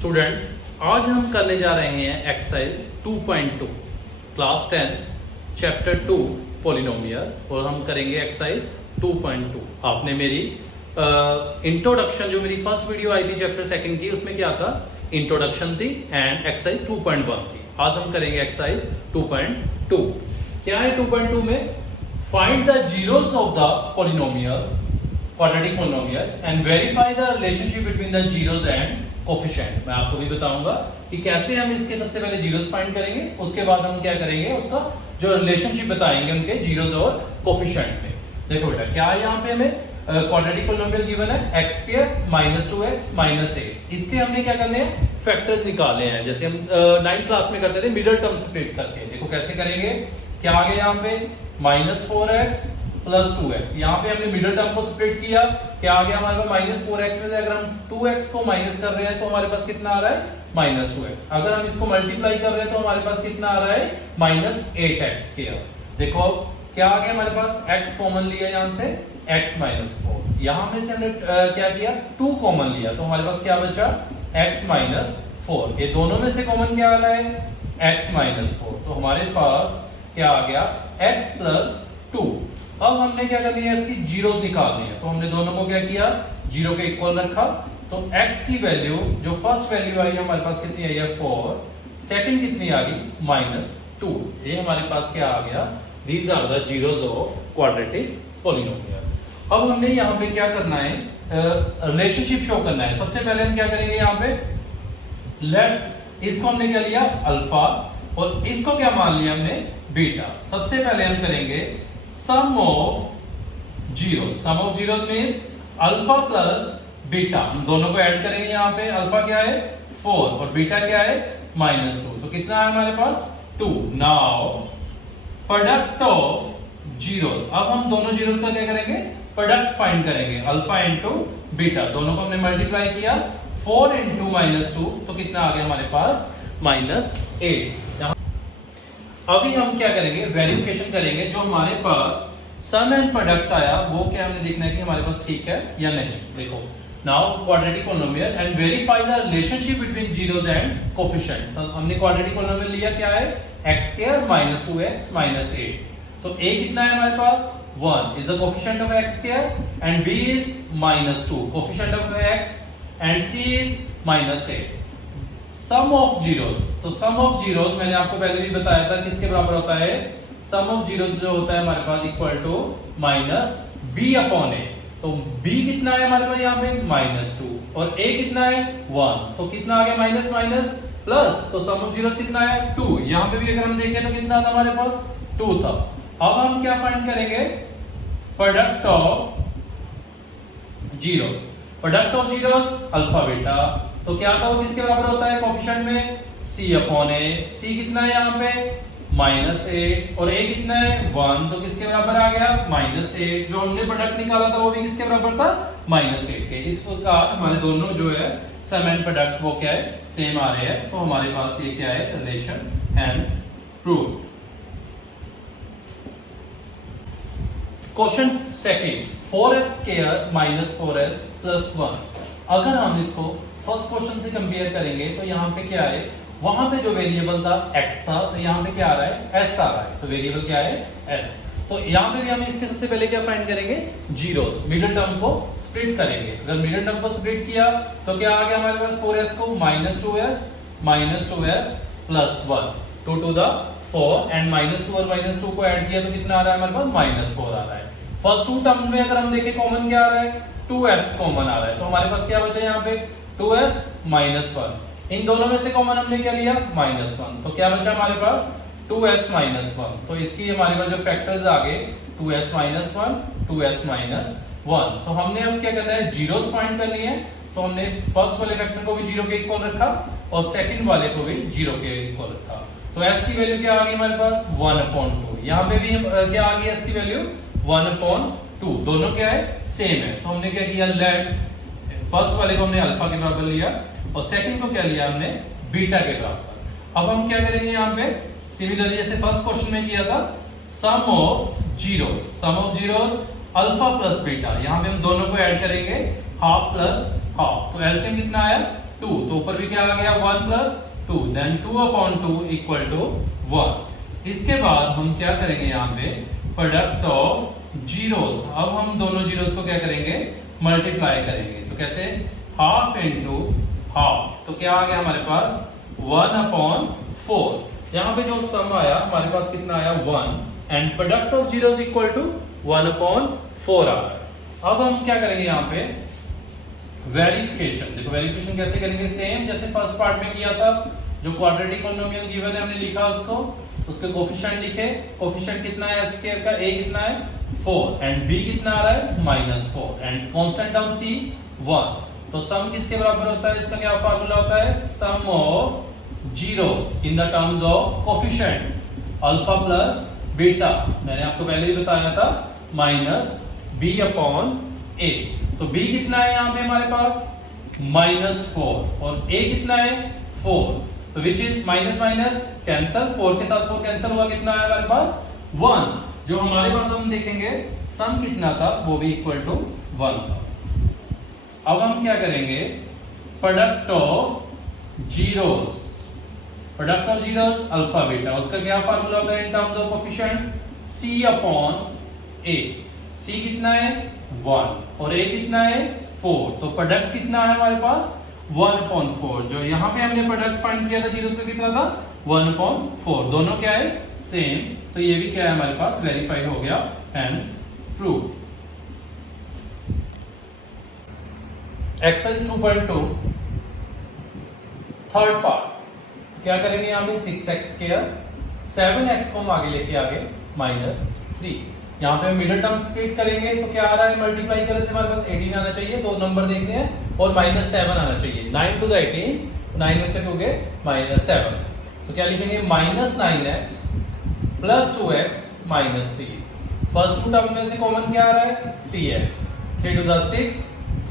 Students, आज हम करने जा रहे हैं exercise 2.2 class 10th chapter 2 polynomial और हम करेंगे एक्सरसाइज 2.2। आपने मेरी इंट्रोडक्शन जो मेरी फर्स्ट वीडियो आई थी चैप्टर सेकंड की, उसमें क्या था, इंट्रोडक्शन थी एंड एक्सरसाइज 2.1 थी। आज हम करेंगे एक्सरसाइज 2.2। क्या है 2.2 में? Find the zeros of the polynomial quadratic polynomial and verify the relationship between the zeros and coefficient. मैं आपको भी बताऊंगा कि कैसे हम इसके सबसे पहले जीरोस फाइंड करेंगे, उसके बाद हम क्या करेंगे, उसका जो रिलेशनशिप बताएंगे उनके जीरोस और कोफिशिएंट में। देखो बेटा, क्या है यहाँ पे हमें क्वाड्रेटिक पॉलिनोमियल गिवन है x² - 2x - 8। इसके हमने क्या करने हैं, फैक्टर्स निकालने हैं, जैसे हम 9th क्लास में करते थे मिडिल टर्म स्प्लिट करके। देखो कैसे करेंगे, क्या आ गया यहाँ पे -4x + 2x। यहाँ पे हमने मिडिल टर्म को स्प्लिट किया, क्या आ गया हमारे पास -4x में से अगर हम 2x को माइनस कर रहे हैं तो हमारे पास कितना आ रहा है -2x। अगर हम इसको मल्टीप्लाई कर रहे हैं तो हमारे पास कितना आ रहा है -8x²। देखो क्या आ गया हमारे पास, x कॉमन लिया यहाँ से x - 4। यहाँ में से हमने क्या किया, 2 कॉमन लिया तो हमारे पास क्या बचा x - 4। ये दोनों में से कॉमन क्या आ रहा है x - 4, तो हमारे पास क्या आ गया x + 2। अब हमने क्या करनी है, इसकी जीरोस निकालनी है, तो हमने दोनों को क्या किया, जीरो के इक्वल रखा। तो x की वैल्यू जो फर्स्ट वैल्यू आई हमारे पास कितनी आई है 4, सेकंड कितनी आ गई -2। ये हमारे पास क्या आ गया, these are the zeros of quadratic polynomial. अब हमने यहाँ पे क्या करना है, रिलेशनशिप शो करना है। सबसे पहले हम क्या करेंगे, यहाँ पे लेट इसको हमने क्या लिया अल्फा और इसको क्या मान लिया हमने बीटा। सबसे पहले हम करेंगे sum of zeros. Sum of zeros means alpha plus beta, हम दोनों को ऐड करेंगे। यहाँ पे अल्फा क्या है 4 और बीटा क्या है -2, तो कितना है हमारे पास 2। नाउ प्रोडक्ट ऑफ जीरोस, अब हम दोनों जीरोस का क्या करेंगे, प्रोडक्ट फाइंड करेंगे। अल्फा इनटू बीटा, दोनों को हमने मल्टीप्लाई किया, 4 × -2 तो कितना आ गया हमारे पास -8। अभी हम क्या करेंगे, वेरिफिकेशन करेंगे। जो हमारे पास सम एंड प्रोडक्ट आया वो क्या हमने देखना है कि हमारे पास ठीक है या नहीं। देखो now quadratic polynomial and verify the relationship between zeros and coefficients. हमने क्वाड्रेटिक पॉलिनोमियल लिया, क्या है x² - 2x - 8। तो a कितना है हमारे पास 1 is the coefficient of x² and b is -2 coefficient of x and c is -8। Sum of zeros, तो sum of zeros मैंने आपको पहले भी बताया था किसके बराबर होता है, सम ऑफ जीरोस जो होता है हमारे पास इक्वल टू -b/a। तो b कितना है हमारे पास यहाँ पे -2 और a कितना है 1, तो कितना आ गया माइनस माइनस प्लस, तो सम ऑफ जीरोस कितना है 2। यहाँ पे भी अगर हम देखें तो कितना था हमारे पास 2 था। अब हम क्या फाइंड करेंगे, product of zeros. Product of zeros alpha beta, तो क्या था वो किसके बराबर होता है कोफिशिएंट में c/a। c कितना है यहाँ पे -8 और a कितना है 1, तो किसके बराबर आ गया -8। जो हमने प्रोडक्ट निकाला था वो भी किसके बराबर था -8 के। इस प्रकार हमारे दोनों जो है सम एंड प्रोडक्ट वो क्या है सेम आ रहे हैं, तो हमारे पास ये क्या है relation hence proved. Question second, 4s² - 4s + 1। अगर हम इसको फर्स्ट क्वेश्चन से कंपेयर करेंगे तो यहाँ पे क्या है, वहां पे जो वेरिएबल था x था, तो यहाँ पे क्या आ रहा है s आ रहा है, तो वेरिएबल क्या है s। तो यहाँ पे भी हम इसके सबसे पहले क्या फाइंड करेंगे, जीरोस, मिडिल टर्म को स्प्लिट करेंगे। अगर मिडिल टर्म को स्प्लिट किया तो क्या आ गया हमारे पास 4s को -2s + 1 2 to the 4 एंड -2 और -2 को ऐड किया तो कितना आ रहा है हमारे पास -4 आ रहा है। फर्स्ट टू टर्म्स में अगर हम देखें कॉमन क्या आ रहा है 2s कॉमन आ रहा है, तो हमारे पास क्या बचा यहाँ पे 2s - 1। इन दोनों में से कॉमन हमने क्या लिया -1, तो क्या बचा हमारे पास 2s - 1। तो इसकी हमारे पास जो फैक्टर्स आ गए 2s - 1 2s - 1। तो हमने अब क्या करना है, जीरोस फाइंड करनी है। तो हमने फर्स्ट वाले फैक्टर को भी जीरो के इक्वल रखा और सेकंड वाले को भी जीरो के इक्वल रखा। तो s की वैल्यू क्या आ गई हमारे पास 1/2। यहाँ पे भी क्या आ गई s की वैल्यू 1/2। दोनों क्या है सेम है, तो हमने क्या किया, लेट फर्स्ट वाले को हमने अल्फा के बराबर लिया और सेकंड को क्या लिया हमने बीटा के बराबर। अब हम क्या करेंगे यहाँ पे सिमिलरली जैसे फर्स्ट क्वेश्चन में किया था, sum of zeros alpha plus beta. यहाँ पे हम दोनों को ऐड करेंगे हाफ प्लस हाफ, तो एलसीएम कितना आया 2, तो ऊपर भी क्या आ गया 1 प्लस 2, देन 2/2 इक्वल टू 1। इसके बाद हम क्या करेंगे यहाँ पे प्रोडक्ट ऑफ जीरोस, अब हम दोनों जीरोस को क्या करेंगे मल्टीप्लाई करेंगे। तो कैसे हाफ इंटू हाफ, तो क्या आ गया हमारे पास 1/4। यहाँ पे जो सम आया हमारे पास कितना आया 1 and product of zeros equal to 1/4 आ रहा है। अब हम क्या करेंगे यहाँ पे वेरिफिकेशन। देखो वेरिफिकेशन कैसे करेंगे, सेम जैसे फर्स्ट पार्ट में किया था। जो क्वाड्रेटिक पॉलिनोमियल गिवन है हमने लिखा उसको, उसके कोफिशिएंट लिखे। कोफिशिएंट कितना है s स्क्वायर का, a कितना है 4 एंड b कितना आ रहा है -4 एंड कांस्टेंट टर्म c 1। तो सम किसके बराबर होता है, इसका क्या फार्मूला होता है, sum of zeros in the terms of coefficient alpha plus beta. मैंने आपको पहले ही बताया था -b/a। तो b कितना है यहाँ पे हमारे पास -4 और a कितना है 4, तो which is minus minus cancel, 4 के साथ 4 कैंसल हुआ, कितना है हमारे पास 1। जो हमारे पास हम देखेंगे सम कितना था वो भी इक्वल टू 1 था। अब हम क्या करेंगे product of zeros, product of zeros alpha beta, उसका क्या फार्मूला होता है इन terms of coefficient c/a। c कितना है 1 और a कितना है 4, तो प्रोडक्ट कितना है हमारे पास 1/4। जो यहाँ पे हमने प्रोडक्ट फाइंड किया था जीरो से कितना था 1/4, दोनों क्या है सेम। तो ये भी क्या है हमारे पास वेरीफाई हो गया, hence prove. Exercise 2.2 third part, क्या करेंगे यहाँ पे 6x², 7x को हम आगे लेके आगे -3। यहाँ पे मिडिल टर्म स्प्लिट करेंगे तो क्या आ रहा है मल्टीप्लाई करने से हमारे पास 18 आना चाहिए, दो नंबर देखने हैं, और -7 आना चाहिए। 9 to the 18, 9 में से 2 गए -7, तो क्या लिखेंगे -9x + 2x -3। First to term में से कॉमन क्या आ रहा है 3x, 3 to the 6,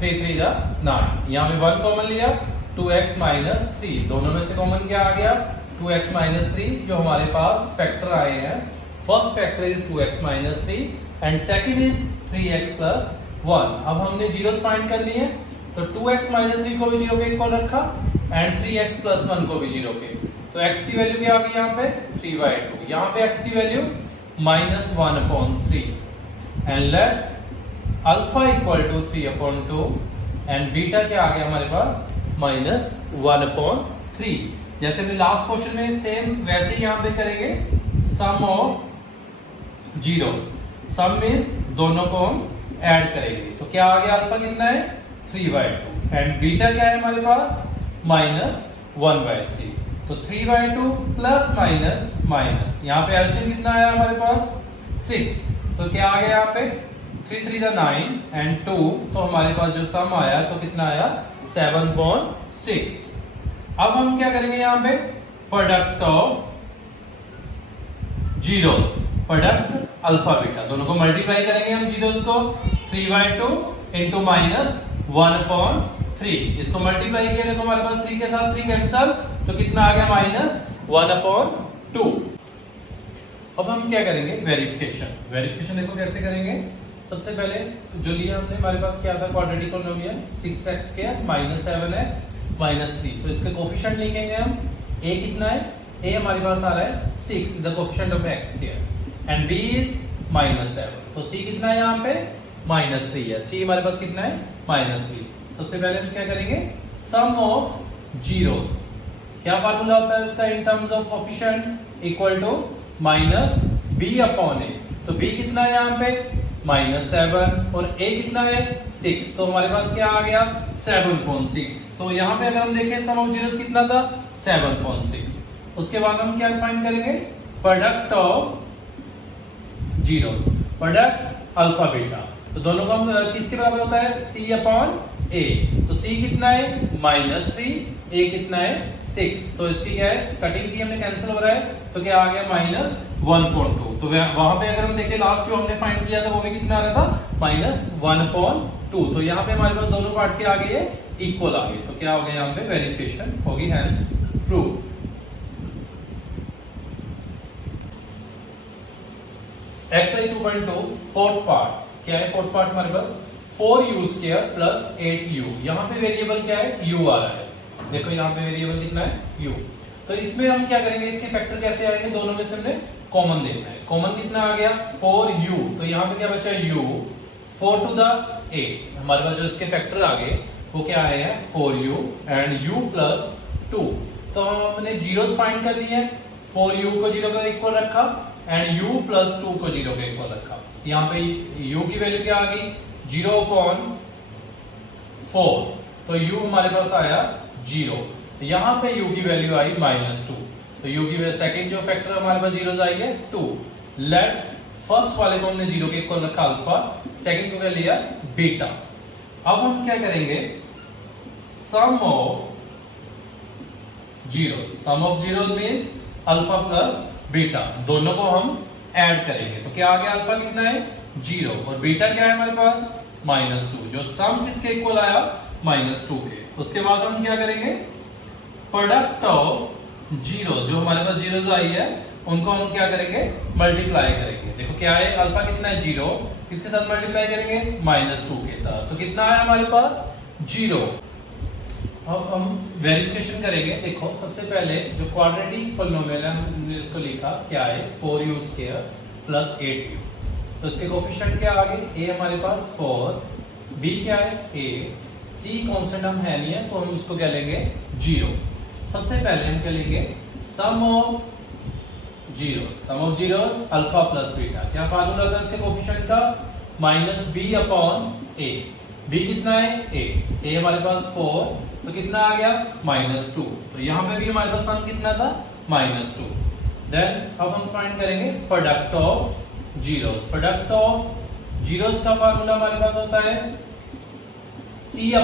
3 3 the 9। यहाँ पे 1 कॉमन लिया 2x -3, दोनों में से कॉमन क्या आ गया 2x -3। जो हमारे पास फैक्टर आए हैं, first factor is 2x -3 and second is 3x + 1। अब हमने जीरोस फाइंड कर लिए, तो 2x -3 को भी 0 के इक्वल रखा एंड 3x + 1 को भी 0 के। तो x की वैल्यू क्या आ गई यहाँ पे 3/2, यहाँ पे x की value -1/3 and let alpha equal to 3/2 and beta क्या आ गया हमारे पास -1/3। जैसे हमने लास्ट क्वेश्चन में सेम वैसे ही यहाँ पे करेंगे sum of zeros. Some means दोनों को हम ऐड करेंगे, तो क्या आ गया अल्फा कितना है 3/2 एंड बीटा क्या है हमारे पास -1/3। तो 3/2 प्लस माइनस माइनस, यहाँ पे एलसीएम कितना आया हमारे पास 6, तो क्या आ गया यहाँ पे 3 3 the 9 एंड 2, तो हमारे पास जो सम आया तो कितना आया 7/6। अब हम क्या करेंगे यहाँ पे product of zeros, product alpha beta, दोनों को मल्टीप्लाई करेंगे हम जीरोस को 3/2 इंटू -1/3। इसको मल्टीप्लाई किया तो हमारे पास 3 के साथ 3 कैंसल, तो कितना आ गया -1/2। अब हम क्या करेंगे वेरिफिकेशन। वेरिफिकेशन देखो कैसे करेंगे। सबसे पहले जो लिया हमने हमारे पास क्या था क्वाड्रेटिक पॉलिनोमियल 6x² -7x -3, तो इसके कोफिशिएंट लिखेंगे हम। a कितना है, a हमारे पास आ रहा है 6 the coefficient of x² and b is -7, तो c कितना है यहाँ पे -3 है, c हमारे पास कितना है -3। सबसे पहले हम क्या करेंगे सम ऑफ जीरोस, क्या फार्मूला होता है उसका in terms of coefficient equal to -b/a। तो b कितना है यहाँ पे -7 और a कितना है 6, तो हमारे पास क्या आ गया 7/6। तो यहाँ पे अगर हम देखें सम ऑफ जीरोस कितना था 7/6। उसके बाद हम क्या फाइंड करेंगे product of zeros, product alpha beta, तो दोनों का किसके बराबर होता है c/a। तो c कितना है -3, a कितना है 6, तो इसकी क्या है कटिंग की हमने कैंसिल हो रहा है, तो क्या आ गया -1/2। तो वहां पे अगर हम देखें लास्ट जो हमने फाइंड किया था वो भी कितना आ रहा था -1/2। तो यहाँ पे हमारे पास दोनों पार्ट के आगे ये इक्वल आ गए, तो क्या हो गया यहाँ पे वेरिफिकेशन होगी, hence prove. Exercise 2.2 fourth part, क्या है फोर्थ पार्ट हमारे पास 4u² + 8u। यहाँ पे वेरिएबल क्या है u आ रहा है, देखो यहाँ पे वेरिएबल कितना है u। तो इसमें हम क्या करेंगे, इसके फैक्टर कैसे आएंगे, दोनों में से हमने कॉमन देखना है। कॉमन कितना आ गया 4u, तो यहाँ पे क्या बचा u 4 टू द 8। हमारे पास जो इसके फैक्टर आ गए वो क्या आए हैं 4u एंड u प्लस 2। तो हमने जीरोस फाइंड कर लिए, 4u को 0 के इक्वल रखा एंड u प्लस 2 को 0 के इक्वल रखा। यहाँ पे u की वैल्यू क्या आ गई 0/4, तो u हमारे पास आया 0। यहाँ पे u की वैल्यू आई -2, तो u की वैल्यू सेकंड जो फैक्टर हमारे पास जीरोस आई है 2। लेट फर्स्ट वाले को हमने 0 के इक्वल रखा अल्फा, सेकंड को क्या लिया बीटा। अब हम क्या करेंगे, sum of zero means alpha plus beta, दोनों को हम ऐड करेंगे। तो क्या आ गया, अल्फा कितना है 0 और बीटा क्या है हमारे पास -2, जो सम किसके इक्वल आया -2 के। उसके बाद हम क्या करेंगे, प्रोडक्ट ऑफ जीरो, जो हमारे पास जीरोस आई है उनको हम क्या करेंगे मल्टीप्लाई करेंगे। देखो क्या है, अल्फा कितना है 0, किसके साथ मल्टीप्लाई करेंगे -2 के साथ, तो कितना है हमारे पास 0। अब हम वेरिफिकेशन करेंगे। देखो सबसे पहले जो क्वाड्रेटिक पॉलिनोमियल है हमने इसको लिखा क्या है 4u² प्लस 8u। तो इसके कोफिशिएंट क्या आ गए, a हमारे पास 4, b क्या है 8, c कांस्टेंट हम है नहीं है तो हम उसको क्या लेंगे 0। सबसे पहले हम क्या लेंगे sum of zeros alpha plus beta. क्या फार्मूला था इसके कोफिशिएंट का -b/a। b कितना है a हमारे पास 4, तो कितना आ गया -2, तो यहाँ पे भी हमारे पास सम कितना था -2। देन अब हम फाइंड करेंगे प्रोडक्ट ऑफ जीरोस का फार्मूला हमारे पास होता है c/a।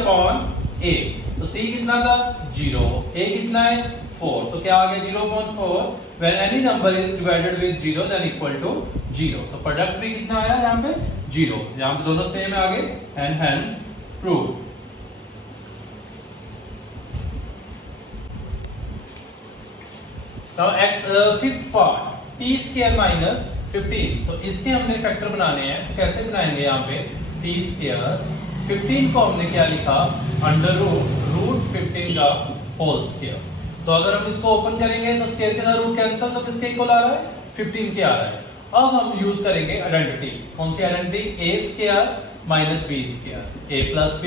तो c कितना था 0, a कितना है 4, तो क्या आ गया 0/4। when any number is divided with 0 then equal to 0। तो प्रोडक्ट भी कितना आया यहाँ पे 0, यहाँ पे दोनों सेम है आगे and hence prove। Now fifth part t² minus 15। तो इसके हमने फैक्टर बनाने हैं, तो कैसे बनाएंगे, यहाँ पे t², 15 को हमने क्या लिखा √15 का होल स्क्वायर। तो अगर हम इसको ओपन करेंगे तो स्क्वायर के साथ रूट कैंसिल, तो किसके इक्वल आ रहा है 15 के आ रहा है। अब हम यूज करेंगे आइडेंटिटी, कौन सी identity a² minus b², a plus b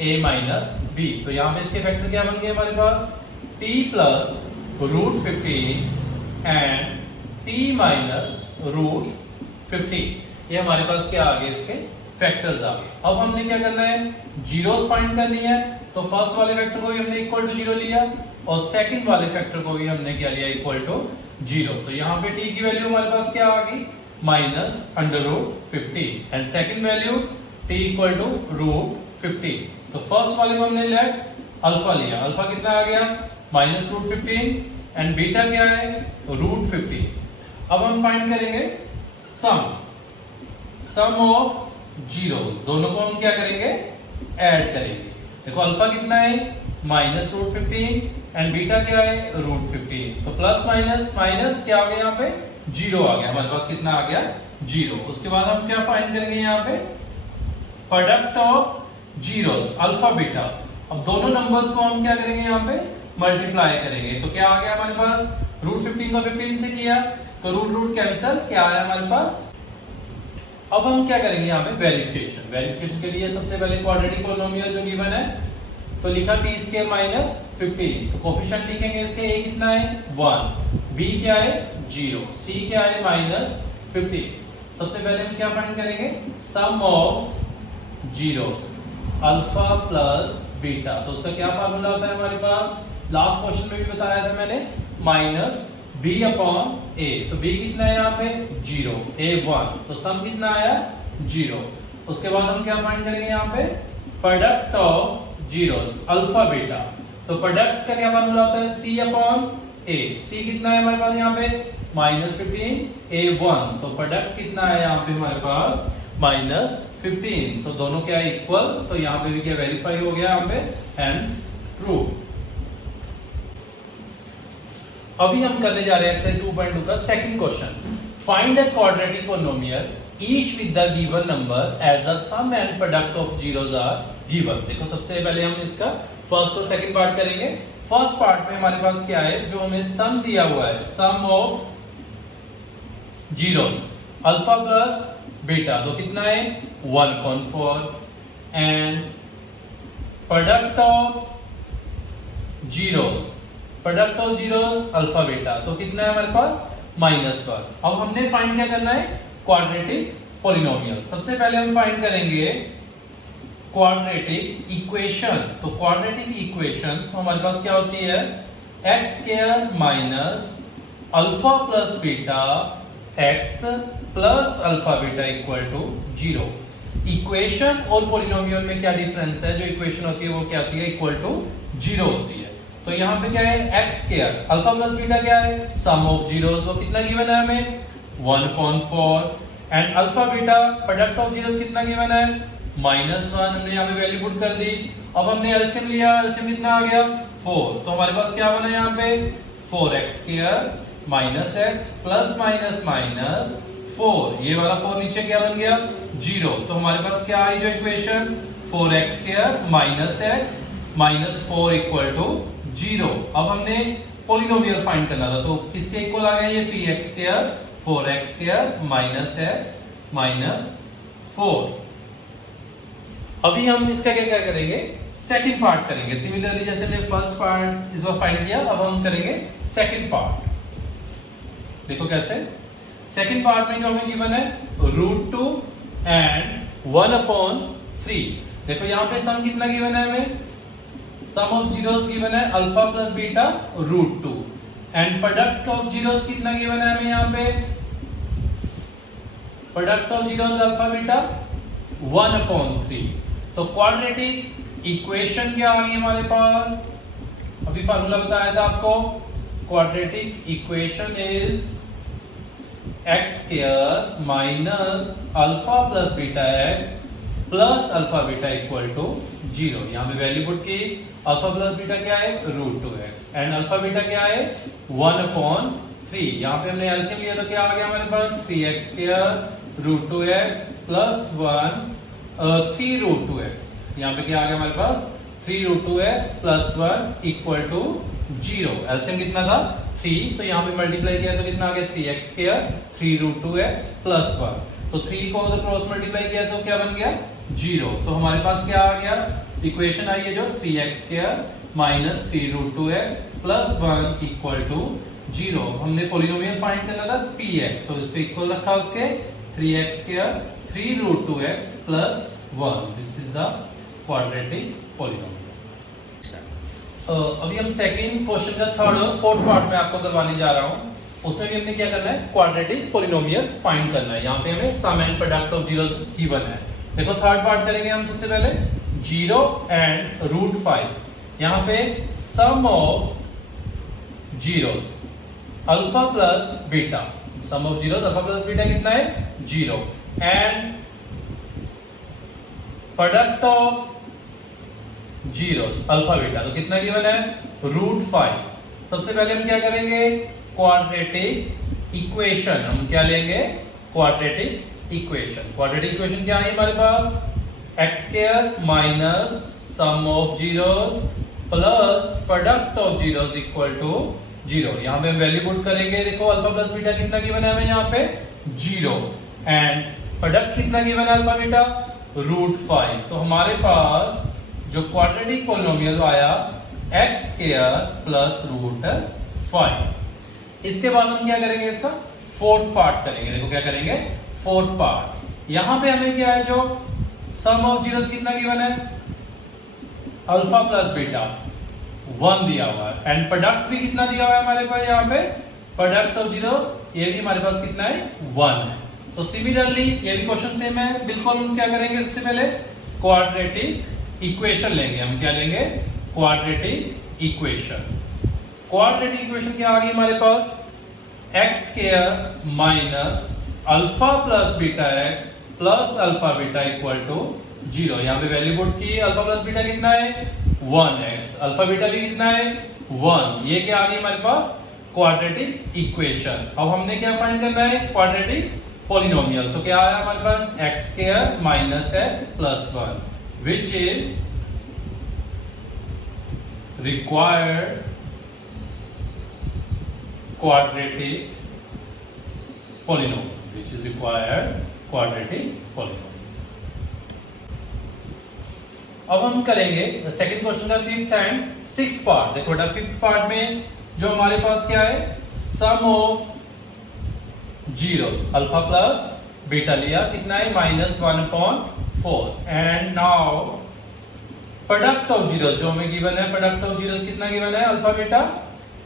a minus b। तो यहाँ पे इसके फैक्टर क्या बन गए हमारे पास t plus √15 and t minus √15। ये हमारे पास क्या आ गए इसके फैक्टर्स आ गए। अब हमने क्या करना है जीरोस फाइंड करनी है, तो फर्स्ट वाले फैक्टर को भी हमने इक्वल टू 0 लिया और सेकंड वाले फैक्टर को भी हमने क्या लिया इक्वल टू 0। तो यहाँ पे t की वैल्यू हमारे पास क्या आ गई -√15 and second value t equal to √15। तो फर्स्ट वाले को हमने लेट अल्फा लिया, अल्फा कितना आ गया -√15 एंड बीटा क्या है √15। अब हम फाइंड करेंगे सम ऑफ जीरोस, दोनों को हम क्या करेंगे ऐड करेंगे। देखो अल्फा कितना है -√15 एंड बीटा क्या है √15, तो प्लस माइनस क्या आ गया यहाँ पे 0 आ गया हमारे पास, कितना आ गया 0। उसके बाद हम क्या फाइंड करेंगे यहाँ पे product of zeros alpha beta. अब दोनों नंबर्स को हम क्या करेंगे यहाँ पे मल्टीप्लाई करेंगे, तो क्या आ गया हमारे पास √15 को 15 से किया तो रूट कैंसिल, क्या आया हमारे पास। अब हम क्या करेंगे यहाँ पे वेरिफिकेशन के लिए सबसे पहले क्वाड्रेटिक पॉलिनोमियल जो गिवन है तो लिखा t² minus 15, तो कोफिशिएंट लिखेंगे इसके a कितना है 1, b क्या है 0, c क्या है -15। सबसे पहले हम क्या फाइंड करेंगे sum of zeros alpha plus beta. तो उसका क्या फार्मूला होता है हमारे पास, लास्ट क्वेश्चन में भी बताया था मैंने -b/a। तो b कितना है यहाँ पे 0, a 1, तो सम कितना आया 0। उसके बाद हम क्या फाइंड करेंगे यहाँ पे product of zeros alpha beta. तो प्रोडक्ट का क्या फार्मूला होता है c/a। c कितना है हमारे पास यहाँ पे -15 a 1, तो प्रोडक्ट कितना है यहाँ पे हमारे पास -15, तो दोनों क्या है इक्वल, तो यहाँ पे भी क्या वेरीफाई हो गया यहाँ पे हेंस ट्रू। अभी हम करने जा रहे हैं एक्सरसाइज 2.2 का second question. Find a quadratic polynomial each with the given number as a sum and product of zeros are given. देखो सबसे पहले हम इसका फर्स्ट और सेकंड पार्ट करेंगे। फर्स्ट पार्ट में हमारे पास क्या है, जो हमें सम दिया हुआ है, sum of zeros alpha plus beta, तो कितना है 1/4 and product of zeros alpha beta, तो कितना है हमारे पास -1। अब हमने फाइंड क्या करना है, क्वाड्रेटिक पॉलिनोमियल। सबसे पहले हम फाइंड करेंगे क्वाड्रेटिक इक्वेशन। तो क्वाड्रेटिक इक्वेशन तो हमारे पास क्या होती है, x² minus alpha plus beta x plus alpha beta equal to 0। Equation और पॉलिनोमियल में क्या डिफरेंस है, जो इक्वेशन होती है वो क्या होती है, इक्वल टू 0 होती है। तो यहाँ पे क्या है, x² अल्फा प्लस बीटा क्या है, सम ऑफ जीरोस, वो कितना गिवन है हमें 1/4 and alpha beta product of zeros कितना गिवन है -1। हमने यहाँ पे वैल्यू पुट कर दी। अब हमने एलसीएम लिया, एलसीएम कितना आ गया 4। तो हमारे पास क्या बना यहाँ पे 4x² minus x plus minus minus 4, ये वाला 4 नीचे क्या बन गया 0। तो हमारे पास क्या आई जो equation, 4x² minus x minus 4 equal to 0। अब हमने पॉलिनोमियल फाइंड करना था, तो किसके इक्वल आ गया ये px² 4x² minus x minus 4। अभी हम इसका क्या क्या करेंगे, सेकंड पार्ट करेंगे। सिमिलरली जैसे हमने फर्स्ट पार्ट इस बार फाइंड किया, अब हम करेंगे सेकंड पार्ट। देखो कैसे, सेकंड पार्ट में जो हमें गिवन है √2 एंड 1/3। देखो यहाँ पे सम कितना गिवन है हमें, सम ऑफ जीरोस गिवन है alpha plus beta √2 and product of zeros कितना गिवन है हमें यहाँ पे, product of zeros alpha beta 1/3। तो क्वाड्रेटिक इक्वेशन क्या आ गई हमारे पास, अभी फार्मूला बताया था आपको, quadratic equation is x² minus alpha plus beta x plus alpha beta equal to 0। यहाँ पे वैल्यू पुट की, अल्फा प्लस बीटा क्या है √2x एंड अल्फा बीटा क्या है 1/3। यहाँ पे हमने एलसीएम लिया तो क्या आ गया हमारे पास 3x² √2x प्लस 3√2x। यहाँ पे क्या आ गया हमारे पास 3√2x plus 1 equal to 0। LCM कितना था 3, तो यहाँ पे मल्टीप्लाई किया तो कितना आ गया 3x² 3√2x प्लस 1। तो 3 को अगर क्रॉस मल्टीप्लाई किया तो क्या बन गया 0। तो हमारे पास क्या आ गया, इक्वेशन आई है जो 3x² minus 3√2x plus 1 equal to 0। हमने पॉलिनोमियल फाइंड करना था px, तो इसको इक्वल रखा उसके 3x² 3√2x plus 1। This is the quadratic polynomial. अभी हम सेकंड क्वेश्चन का थर्ड और फोर्थ पार्ट में आपको करवाने जा रहा हूं। उसमें भी हमने क्या करना है, क्वाड्रेटिक पॉलिनोमियल फाइंड करना है। यहाँ पे हमें sum and product of zeros given है। देखो थर्ड पार्ट करेंगे हम सबसे पहले 0 एंड √5। यहाँ पे sum of zeros alpha plus beta, sum of zeros alpha plus beta कितना है 0 and product of zeros alpha beta, तो कितना गिवन है √5। सबसे पहले हम क्या करेंगे, क्वाड्रेटिक इक्वेशन। हम क्या लेंगे, क्वाड्रेटिक इक्वेशन। क्वाड्रेटिक इक्वेशन क्या है हमारे पास, x² minus sum of zeros plus product of zeros equal to 0। यहाँ पे हम वैल्यू पुट करेंगे। देखो अल्फा प्लस बीटा कितना गिवन है हमें यहाँ पे 0 एंड प्रोडक्ट कितना गिवन है अल्फा बीटा √5। तो हमारे पास जो क्वाड्रेटिक पॉलिनोमियल आया x² प्लस √5। इसके बाद हम क्या करेंगे, इसका फोर्थ पार्ट करेंगे। देखो क्या करेंगे, फोर्थ पार्ट। यहां पे हमें क्या है, जो सम ऑफ जीरोस कितना गिवन है अल्फा प्लस बीटा 1 दिया हुआ है एंड प्रोडक्ट भी कितना दिया हुआ है हमारे पास, यहाँ पे प्रोडक्ट ऑफ जीरो ये भी हमारे पास कितना है 1 है। तो सिमिलरली ये भी क्वेश्चन सेम है बिल्कुल। हम क्या करेंगे, सबसे पहले क्वाड्रेटिक इक्वेशन लेंगे। हम क्या लेंगे, क्वाड्रेटिक इक्वेशन। क्वाड्रेटिक इक्वेशन क्या आ गई हमारे पास, x² minus alpha plus beta x plus alpha beta equal to 0। यहाँ पे वैल्यू पुट की, अल्फा प्लस बीटा कितना है 1x, अल्फा बीटा भी कितना है 1। ये क्या आ गई हमारे पास क्वाड्रेटिक इक्वेशन। अब हमने क्या फाइंड करना है, क्वाड्रेटिक पॉलिनोमियल। तो क्या आया हमारे पास x² minus x plus 1 which is required quadratic polynomial, which is required quadratic polynomial. अब हम करेंगे सेकंड क्वेश्चन का फिफ्थ एंड सिक्स्थ पार्ट। देखो बेटा फिफ्थ पार्ट में जो हमारे पास क्या है, sum of zeros alpha plus beta लिया, कितना है -1/4, and now product of zeros जो हमें गिवन है, प्रोडक्ट ऑफ जीरोस कितना गिवन है अल्फा बीटा,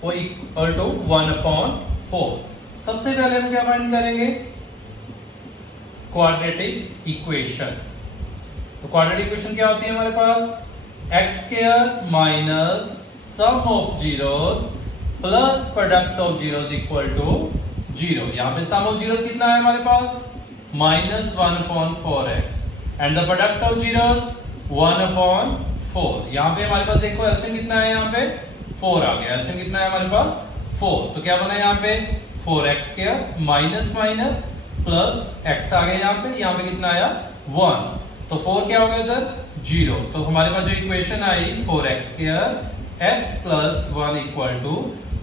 वो इक्वल टू 1/4। सबसे पहले हम क्या फाइंड करेंगे, क्वाड्रेटिक इक्वेशन। तो क्वाड्रेटिक इक्वेशन क्या होती है हमारे पास, x² minus sum of zeros plus product of zeros equal to 0। यहां पे सम ऑफ जीरोस कितना है हमारे पास -1/4x and the product of zeros 1/4। यहां पे हमारे पास देखो एलसीएम कितना है, यहां पे 4 आ गया। एलसीएम कितना है हमारे पास 4, तो क्या बना यहां पे 4x² minus minus plus x आ गया यहां पे कितना आया 1, तो 4 क्या हो गया इधर 0। तो हमारे पास जो इक्वेशन आई 4x² x plus 1 equal to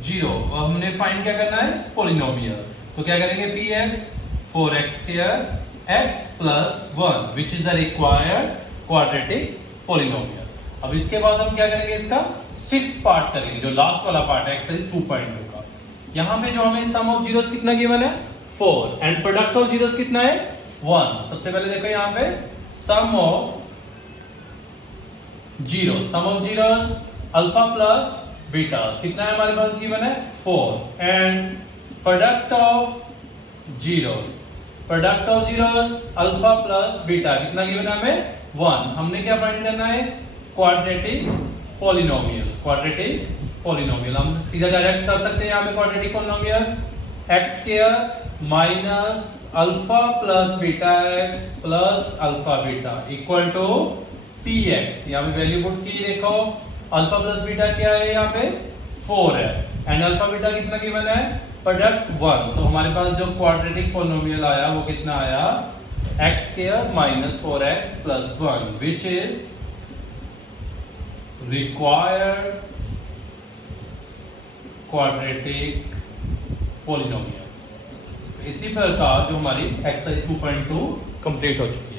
0। अब हमने फाइंड क्या करना है, पॉलिनोमियल। तो क्या करेंगे px 4x² x plus 1 which is a required quadratic polynomial. अब इसके बाद हम क्या करेंगे, इसका सिक्स्थ पार्ट करेंगे, जो लास्ट वाला पार्ट है एक्सरसाइज 2.2 का। यहां पे जो हमें सम ऑफ जीरोस कितना गिवन है 4 एंड प्रोडक्ट ऑफ जीरोस कितना है 1। सबसे पहले देखो यहां पे sum of zeros alpha plus beta कितना है हमारे पास गिवन है 4 and product of zeros alpha plus beta कितना गिवन है हमें 1। हमने क्या फाइंड करना है, क्वाड्रेटिक पॉलिनोमियल। हम सीधा डायरेक्ट कर सकते हैं यहां पे quadratic polynomial, x² minus alpha plus beta x plus alpha beta equal to px। यहां पे वैल्यू पुट की, देखो अल्फा प्लस बीटा क्या है यहाँ पे 4 है एंड अल्फा बीटा कितना गिवन है प्रोडक्ट 1। तो हमारे पास जो क्वाड्रेटिक पॉलिनोमियल आया वो कितना आया, x² minus 4x plus 1 which is required quadratic polynomial. इसी प्रकार जो हमारी एक्सरसाइज 2.2 कंप्लीट हो चुकी है।